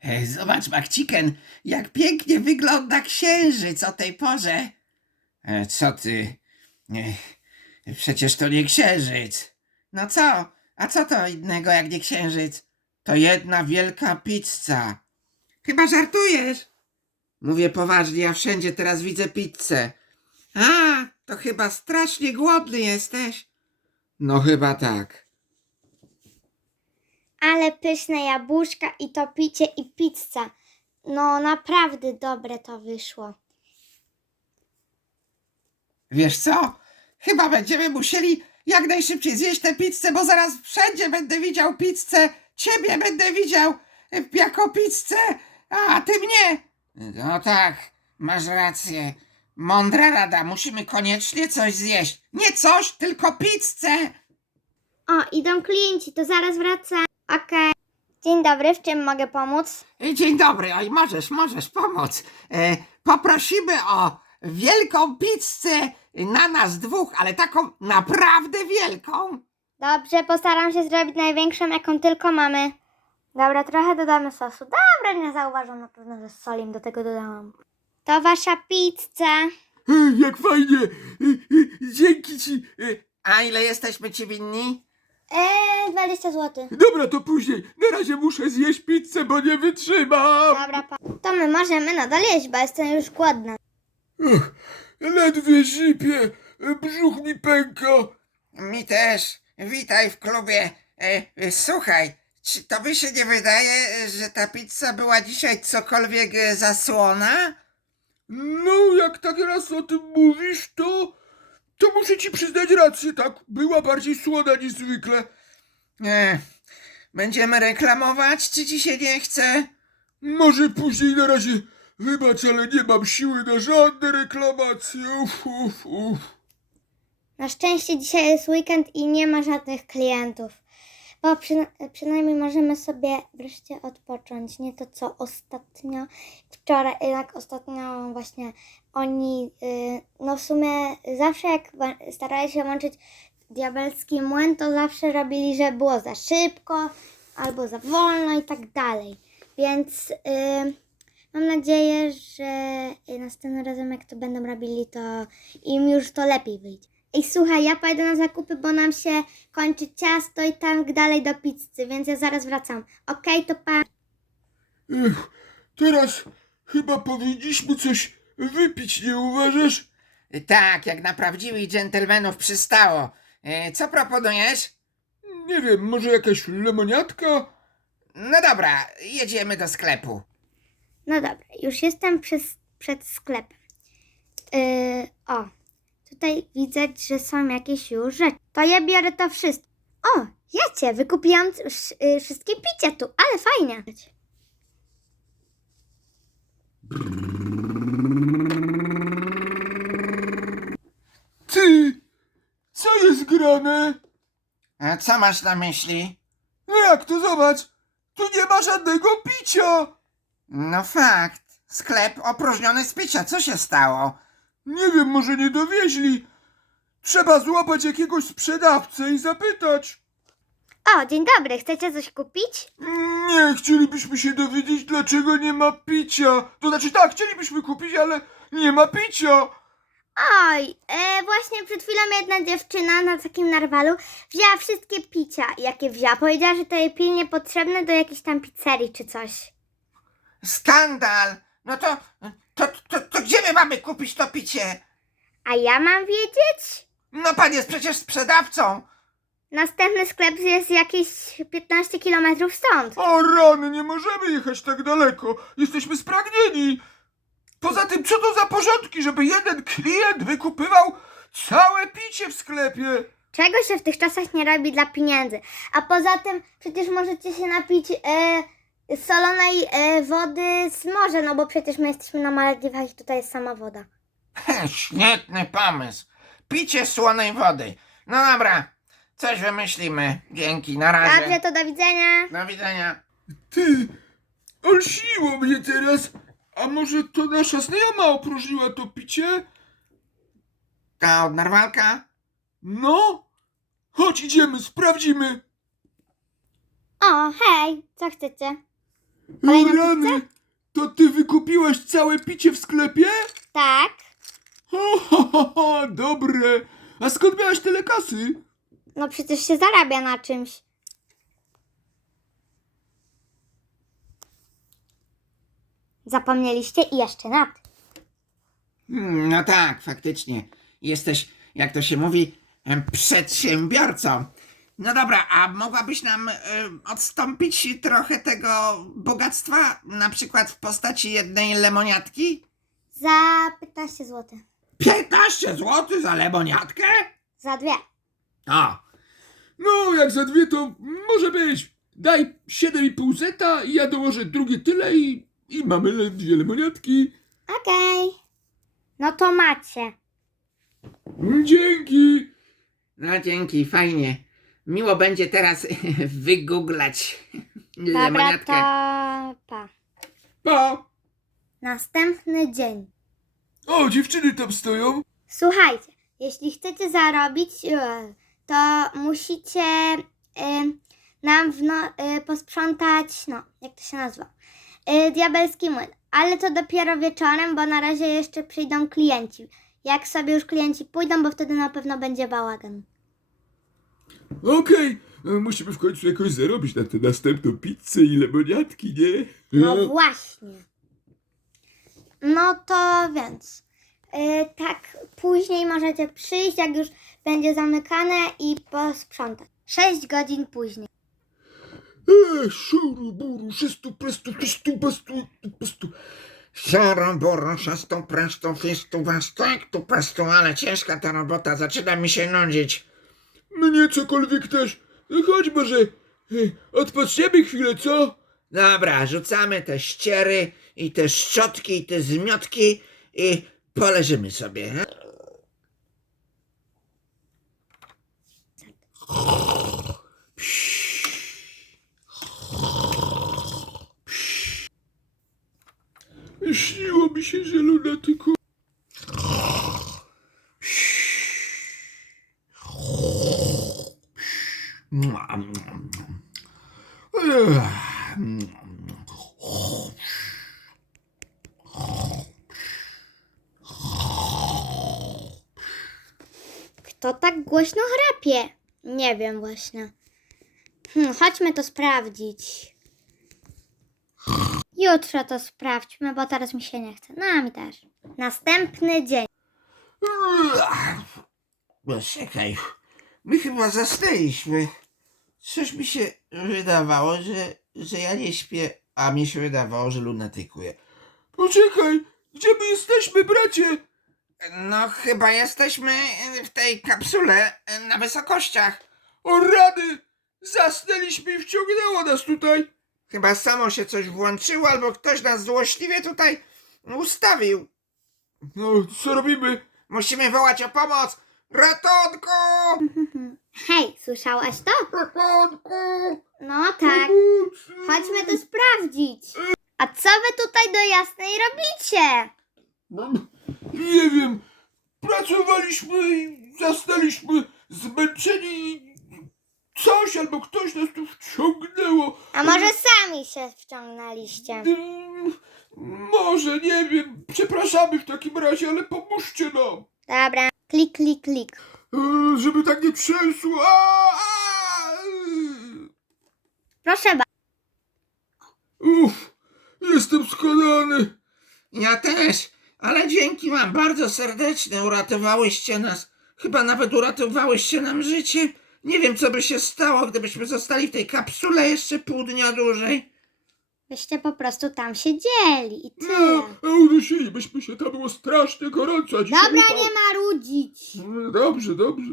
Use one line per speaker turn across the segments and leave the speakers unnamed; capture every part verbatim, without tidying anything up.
E, Zobacz, Makciken, jak pięknie wygląda księżyc o tej porze. E, Co ty? E, Przecież to nie księżyc. No co? A co to innego jak nie księżyc? To jedna wielka pizza. Chyba żartujesz. Mówię poważnie, ja wszędzie teraz widzę pizzę. A, to chyba strasznie głodny jesteś. No chyba tak.
Ale pyszne jabłuszka i to picie i pizza. No naprawdę dobre to wyszło.
Wiesz co? Chyba będziemy musieli jak najszybciej zjeść tę pizzę, bo zaraz wszędzie będę widział pizzę. Ciebie będę widział e, jako pizzę, a ty mnie. No tak, masz rację. Mądra rada, musimy koniecznie coś zjeść. Nie coś, tylko pizzę.
O, idą klienci, to zaraz wracam. Okej. Dzień dobry, w czym mogę pomóc?
E, Dzień dobry, oj możesz, możesz pomóc. E, poprosimy o wielką pizzę na nas dwóch, ale taką naprawdę wielką.
Dobrze, postaram się zrobić największą, jaką tylko mamy. Dobra, trochę dodamy sosu. Dobra, nie zauważą na pewno, że soli im do tego dodałam. To wasza pizza.
Ej, jak fajnie! E, e, Dzięki ci! E,
A ile jesteśmy ci winni?
Eee, dwadzieścia złotych.
Dobra, to później. Na razie muszę zjeść pizzę, bo nie wytrzymam.
Dobra, pa. To my możemy nadal jeść, bo jestem już głodna.
Ech, ledwie zipię. E, Brzuch mi pęka.
Mi też. Witaj w klubie. E, e, słuchaj, czy tobie się nie wydaje, e, że ta pizza była dzisiaj cokolwiek e, zasłona?
No, jak tak raz o tym mówisz, to... To muszę ci przyznać rację, tak? Była bardziej słona niż zwykle.
E, będziemy reklamować, czy ci się nie chce?
Może później, na razie. Wybacz, ale nie mam siły na żadne reklamacje. Uf, uf, uf.
Na szczęście dzisiaj jest weekend i nie ma żadnych klientów. Bo przyna- przynajmniej możemy sobie wreszcie odpocząć. Nie to co ostatnio. Wczoraj, jednak ostatnio właśnie oni, yy, no w sumie zawsze jak wa- starali się łączyć diabelski młyn, to zawsze robili, że było za szybko albo za wolno i tak dalej. Więc yy, mam nadzieję, że następnym razem jak to będą robili, to im już to lepiej wyjdzie. Ej, słuchaj, ja pójdę na zakupy, bo nam się kończy ciasto i tam dalej do pizzy, więc ja zaraz wracam. Okej, to pa.
Ech, teraz chyba powinniśmy coś wypić, nie uważasz?
E, Tak, jak na prawdziwych dżentelmenów przystało. E, co proponujesz?
Nie wiem, może jakaś lemoniatka?
No dobra, jedziemy do sklepu.
No dobra, już jestem przez, przed sklepem. Yy, o, tutaj widać, że są jakieś już rzeczy. To ja biorę to wszystko. O, jacie, wykupiłam sz- yy, wszystkie picia tu, ale fajnie.
Ty! Co jest grane?
A co masz na myśli?
No jak to zobacz? Tu nie ma żadnego picia!
No fakt, sklep opróżniony z picia, co się stało?
Nie wiem, może nie dowieźli. Trzeba złapać jakiegoś sprzedawcę i zapytać.
O, dzień dobry, chcecie coś kupić?
Nie, chcielibyśmy się dowiedzieć, dlaczego nie ma picia. To znaczy tak, chcielibyśmy kupić, ale nie ma picia.
Oj, e, właśnie przed chwilą jedna dziewczyna na takim narwalu wzięła wszystkie picia, jakie wzięła. Powiedziała, że to jej pilnie potrzebne do jakiejś tam pizzerii czy coś.
Skandal! No to, to, to, to gdzie my mamy kupić to picie?
A ja mam wiedzieć?
No pan jest przecież sprzedawcą.
Następny sklep jest jakieś piętnaście kilometrów stąd.
O rany, nie możemy jechać tak daleko. Jesteśmy spragnieni. Poza tym, co to za porządki, żeby jeden klient wykupywał całe picie w sklepie?
Czego się w tych czasach nie robi dla pieniędzy? A poza tym przecież możecie się napić e, solonej e, wody z morza, no bo przecież my jesteśmy na Malediwach i tutaj jest sama woda.
Świetny pomysł. Picie słonej wody. No dobra, coś wymyślimy. Dzięki, na razie.
Dobrze, to do widzenia.
Do widzenia.
Ty, olśniło mnie teraz. A może to nasza znajoma opróżniła to picie?
Ta od narwalka?
No, chodź idziemy, sprawdzimy.
O, hej, co chcecie? Kolejna
O rany, to ty wykupiłaś całe picie w sklepie?
Tak.
Ho, ho, ho, ho, dobre. A skąd miałaś tyle kasy?
No przecież się zarabia na czymś. Zapomnieliście i jeszcze na tym.
Hmm, no tak, faktycznie. Jesteś, jak to się mówi, em, przedsiębiorcą. No dobra, a mogłabyś nam em, odstąpić trochę tego bogactwa, na przykład w postaci jednej lemoniatki?
Za piętnaście złotych.
piętnaście złotych za lemoniatkę?
Za dwie.
O,
No, jak za dwie to może być. Daj siedem i pół zeta i ja dołożę drugie tyle i, i mamy le- dwie lemoniatki.
Okej. No to macie.
Dzięki.
no dzięki, fajnie. Miło będzie teraz wygooglać
Dobra,
lemoniatkę.
to pa.
Pa.
Następny dzień.
O, dziewczyny tam stoją.
Słuchajcie, jeśli chcecie zarobić, e, to musicie e, nam wno, e, posprzątać, no, jak to się nazywa, e, diabelski młyn. Ale to dopiero wieczorem, bo na razie jeszcze przyjdą klienci. Jak sobie już klienci pójdą, bo wtedy na pewno będzie bałagan.
Okej, e, musimy w końcu jakoś zarobić na tę następną pizzę i lemoniatki, nie?
No właśnie. No to więc, e, tak później możecie przyjść, jak już będzie zamykane i posprzątać. Sześć godzin później.
E, szuru, buru, szestu, prestu, pistu, pastu, pastu.
Siorą, borą, szastą, prestą, fistu, wastu, jak tu pastu, ale ciężka ta robota, zaczyna mi się nudzić.
Mnie cokolwiek też. Chodź może, e, odpoczniemy chwilę, co?
Dobra, rzucamy te ściery i te szczotki i te zmiotki i poleżymy sobie. he?
Śniło mi się, że lunatyku.
Kto tak głośno chrapie? Nie wiem właśnie. Hmm, chodźmy to sprawdzić. Jutro to sprawdźmy, bo teraz mi się nie chce. No, a mi też. Następny dzień.
No czekaj, my chyba zasnęliśmy. Coś mi się wydawało, że, że ja nie śpię, a mi się wydawało, że lunatykuję.
Poczekaj, gdzie my jesteśmy, bracie?
No chyba jesteśmy w tej kapsule na wysokościach.
O rady! Zasnęliśmy i wciągnęło nas tutaj.
Chyba samo się coś włączyło, albo ktoś nas złośliwie tutaj ustawił.
No, co robimy?
Musimy wołać o pomoc! Ratunku!
Hej, słyszałaś to?
Ratunku!
No tak. Chodźmy to sprawdzić. A co wy tutaj do jasnej robicie?
No, nie wiem, pracowaliśmy i zasnęliśmy zmęczeni i coś albo ktoś nas tu wciągnęło.
A może sami się wciągnęliście?
Mm, Może, nie wiem, przepraszamy w takim razie, ale pomóżcie nam.
Dobra. Klik, klik, klik.
E, Żeby tak nie trzęsło. A, a, y.
Proszę bardzo.
Uff, jestem skonany.
Ja też, ale dzięki wam bardzo serdeczne, uratowałyście nas. Chyba nawet uratowałyście nam życie. Nie wiem, co by się stało, gdybyśmy zostali w tej kapsule jeszcze pół dnia dłużej.
Byście po prostu tam siedzieli i
No,
tyle.
a udusilibyśmy się, tam było strasznie gorąco. a dzisiaj
Dobra,
upał.
nie marudzić.
No, Dobrze, dobrze.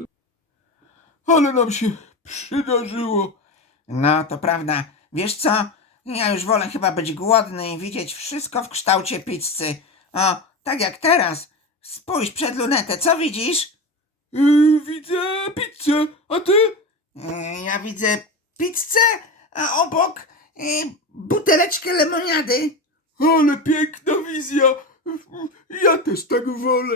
Ale nam się przydarzyło.
No, to prawda. Wiesz co? Ja już wolę chyba być głodny i widzieć wszystko w kształcie pizzy. O, tak jak teraz. Spójrz przed lunetę, co widzisz?
Yy, widzę pizzę, a ty?
Yy, ja widzę pizzę, a obok yy, buteleczkę lemoniady.
Ale piękna wizja. Ja też tak wolę.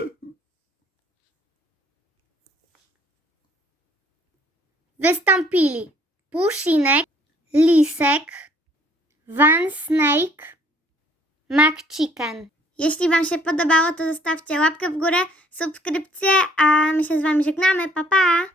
Wystąpili Puszynek, Lisek, Van Snake McChicken. Jeśli Wam się podobało, to zostawcie łapkę w górę, subskrypcję, a my się z Wami żegnamy. Pa, pa!